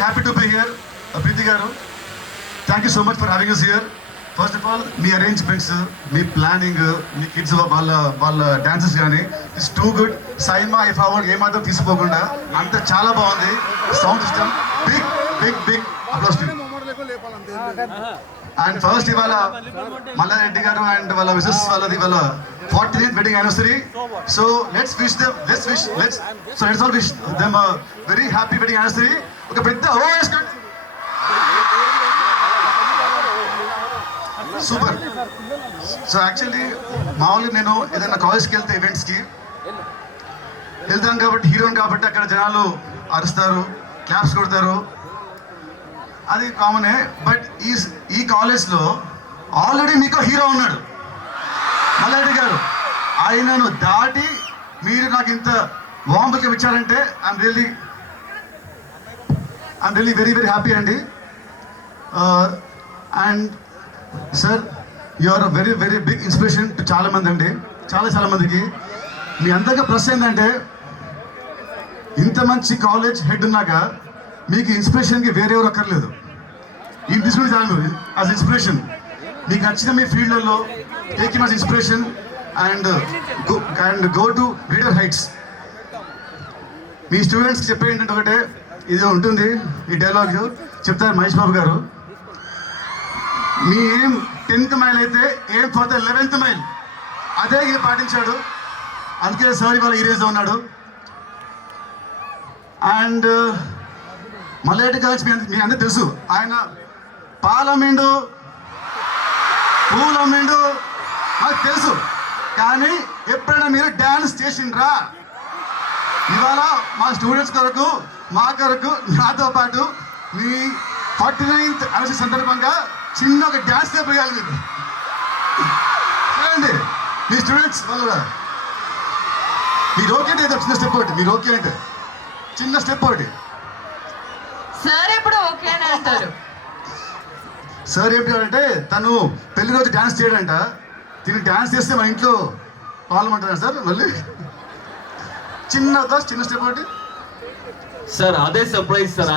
very happy to be here. Preeti garu, thank you so much for having us here. First of all, మీ arrangements, మీ planning, మీ kids వాళ్ళ dances కానీ it's too good. SIIMA F award ఏమాత్రం తీసుకోకుండా అంత చాలా బాగుంది. Sound system big big big applause. And first ఇవాళ మల్లారెడ్డి గారు అండ్ వాళ్ళ మిసెస్ వాళ్ళది వాళ్ళ 49th wedding anniversary. So let's all wish them a very happy wedding anniversary. ఒక పెద్ద సూపర్. సో యాక్చువల్లీ మామూలుగా నేను ఏదైనా కాలేజ్కి వెళ్తే ఈవెంట్స్కి వెళ్తాను కాబట్టి హీరోని కాబట్టి అక్కడ జనాలు అరుస్తారు, క్లాప్స్ కొడతారు, అది కామనే. బట్ ఈ కాలేజ్లో ఆల్రెడీ మీకు హీరో ఉన్నాడు, మల్లారెడ్డి గారు. ఆయనను దాటి మీరు నాకు ఇంత వామ్ వెల్కమ్ ఇచ్చారంటే I'm really very very happy అండి. And sir, you are a very very big inspiration to చాలా మంది అండి, చాలా మందికి. మీ అందరికీ ప్లస్ ఏంటంటే ఇంత మంచి కాలేజ్ హెడ్ ఉన్నాక మీకు ఇన్స్పిరేషన్కి వేరే ఎవరు అక్కర్లేదు. ఈ తీసుకుని చాలు యాజ్ ఇన్స్పిరేషన్. మీకు నచ్చిన మీ ఫీల్డ్లలో take him as inspiration and go to greater heights. మీ స్టూడెంట్స్కి చెప్పే ఏంటంటే ఒకటే, ఇది ఉంటుంది ఈ డైలాగ్ చెప్తారు మహేష్ బాబు గారు. మీ ఏం 10th మైల్ అయితే ఏం ఫర్ ద 11th మైల్, అదే పాటించాడు. అందుకే సార్ ఇవాళ ఈ రేజ్లో ఉన్నాడు. అండ్ మల్లారెడ్డి గారు మీ అందరూ తెలుసు, ఆయన పాలమ్మిండు, పూలమ్మిండు, నాకు తెలుసు. కానీ ఎప్పుడైనా మీరు డ్యాన్స్ చేసిండ్రా? ఇవాళ మా స్టూడెంట్స్ కొరకు, మా కొరకు, నాతో పాటు మీ 49th anniversary సందర్భంగా చిన్న ఒక డ్యాన్స్ నేర్పగలి మీరు చూడండి. మీ స్టూడెంట్స్ వల్ల మీరు ఓకే అంటే చిన్న స్టెప్ ఒకటి, మీరు ఓకే అంటే చిన్న స్టెప్ ఒకటి. సార్ ఎప్పుడు ఓకే అని అంటారు. సార్ ఏమిటంటే తను పెళ్లి రోజు డ్యాన్స్ చేయడంట. తిని డ్యాన్స్ చేస్తే మా ఇంట్లో పాల్గొంటారా సార్? మళ్ళీ చిన్న స్టెప్ ఒకటి సార్. అదే సర్ప్రైజ్ సార్.